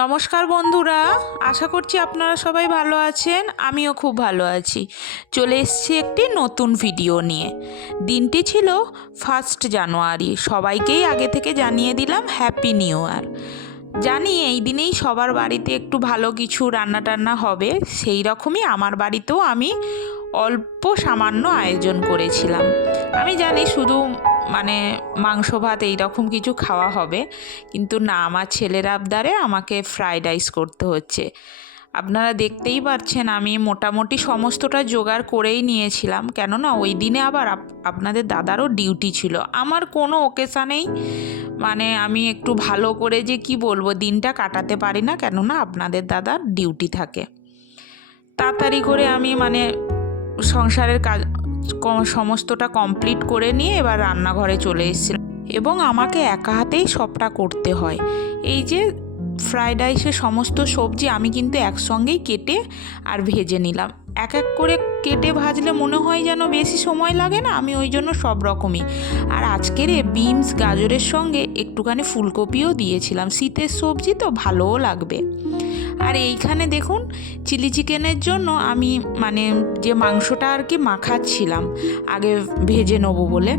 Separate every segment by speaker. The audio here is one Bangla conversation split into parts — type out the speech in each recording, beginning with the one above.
Speaker 1: নমস্কার বন্ধুরা, আশা করছি আপনারা সবাই ভালো আছেন, আমিও খুব ভালো আছি। চলে এসেছি একটি নতুন ভিডিও নিয়ে। দিনটি ছিল ফার্স্ট জানুয়ারি, সবাইকেই আগে থেকে জানিয়ে দিলাম হ্যাপি নিউ ইয়ার। জানি এই দিনেই সবার বাড়িতে একটু ভালো কিছু রান্না টান্না হবে, সেই রকমই আমার বাড়িতেও আমি অল্প সামান্য আয়োজন করেছিলাম। আমি জানি শুধু মানে মাংস ভাত এইরকম কিছু খাওয়া হবে। কিন্তু না, আমার ছেলের আবদারে আমাকে ফ্রাইড রাইস করতে হচ্ছে। আপনারা দেখতেই পাচ্ছেন আমি মোটামুটি সমস্তটা জোগাড় করেই নিয়েছিলাম। কেননা ওই দিনে আবার আপ- আপনাদের দাদারও ডিউটি ছিল। আমার কোনো ওকেশানেই মানে আমি একটু ভালো করে যে কি বলব, দিনটা কাটাতে পারি না, কেননা আপনাদের দাদার ডিউটি থাকে। তাড়াতাড়ি করে আমি মানে সংসারের কাজ সমস্তটা কমপ্লিট করে নিয়ে এবার রান্নাঘরে চলে এসেছিলাম। এবং আমাকে একা হাতেই সবটা করতে হয়। এই যে ফ্রাইড রাইসের সমস্ত সবজি আমি কিন্তু একসঙ্গেই কেটে আর ভেজে নিলাম। এক এক করে কেটে ভাজলে মনে হয় যেন বেশি সময় লাগে না, আমি ওই জন্য সব রকমই। আর আজকের বিনস গাজরের সঙ্গে একটুখানি ফুলকপিও দিয়েছিলাম। শীতের সবজি তো ভালোও লাগবে। আর এইখানে দেখুন, চিলি চিকেনের জন্য আমি মানে যে মাংসটা আর কি মাখাচ্ছিলাম, আগে ভেজে নেব বলে।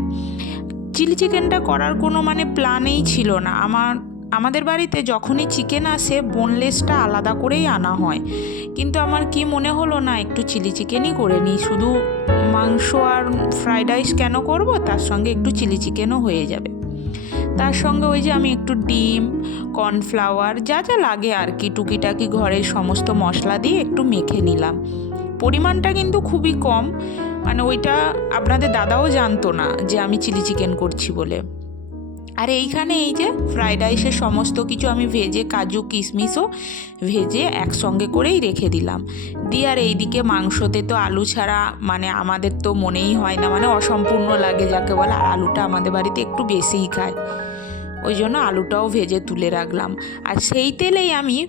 Speaker 1: চিলি চিকেনটা করার কোনো মানে প্ল্যানেই ছিল না। আমার, আমাদের বাড়িতে যখনই চিকেন আসে বোনলেসটা আলাদা করেই আনা হয়। কিন্তু আমার কি মনে হলো না, একটু চিলি চিকেনই করে নিই। শুধু মাংস আর ফ্রাইড রাইস কেন করব? তার সঙ্গে একটু চিলি চিকেনও হয়ে যাবে। তার সঙ্গে ওই যে আমি একটু ডিম কর্নফ্লাওয়ার, যা যা লাগে আর কি, টুকিটাকি ঘরের সমস্ত মশলা দিয়ে একটু মেখে নিলাম। পরিমাণটা কিন্তু খুবই কম মানে ওইটা আপনাদের দাদাও জানতো না যে আমি চিলি চিকেন করছি বলে। আর এইখানে এই যে ফ্রাইড রাইসের সমস্ত কিছু আমি ভেজে, কাজু, কিশমিশও ভেজে একসঙ্গে করেই রেখে দিলাম। দিয়ে আর এইদিকে মাংসতে তো আলু ছাড়া মানে আমাদের তো মনেই হয় না মানে অসম্পূর্ণ লাগে যাকে বলে, আর আলুটা আমাদের বাড়িতে একটু বেশিই খায়। ওই জন্য আলুটাও ভেজে তুলে রাখলাম। আর সেই তেলেই আমি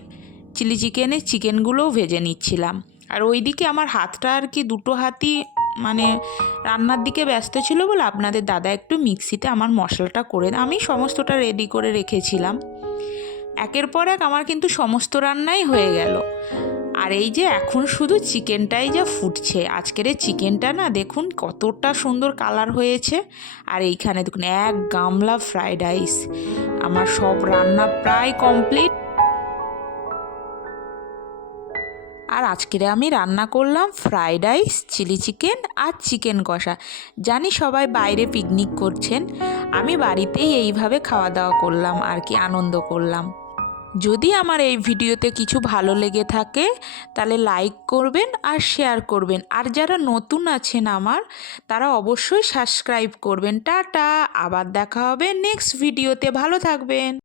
Speaker 1: চিলি চিকেনের চিকেনগুলোও ভেজে নিচ্ছিলাম। আর ওইদিকে আমার হাতটা আর কি দুটো হাতই মানে রান্নার দিকে ব্যস্ত ছিল বলে আপনাদের দাদা একটু মিক্সিতে আমার মশলাটা করে আমি সমস্তটা রেডি করে রেখেছিলাম। একের পর এক আমার কিন্তু সমস্ত রান্নাই হয়ে গেল। আর এই যে এখন শুধু চিকেনটাই যা ফুটছে, আজকের এই চিকেনটা না দেখুন কতটা সুন্দর কালার হয়েছে। আর এইখানে দেখুন এক গামলা ফ্রাইড রাইস আমার সব রান্না প্রায় কমপ্লিট আর আজকের আমি রান্না করলাম ফ্রাইড রাইস চিলি চিকেন আর চিকেন কষা। জানি সবাই বাইরে পিকনিক করছেন, আমি বাড়িতেই এইভাবে খাওয়া দাওয়া করলাম আর কি আনন্দ করলাম। যদি আমার এই ভিডিওতে কিছু ভালো লেগে থাকে, তাহলে লাইক করবেন আর শেয়ার করবেন। আর যারা নতুন আছেন আমার, তারা অবশ্যই সাবস্ক্রাইব করবেন। টাটা, আবার দেখা হবে নেক্সট ভিডিওতে। ভালো থাকবেন।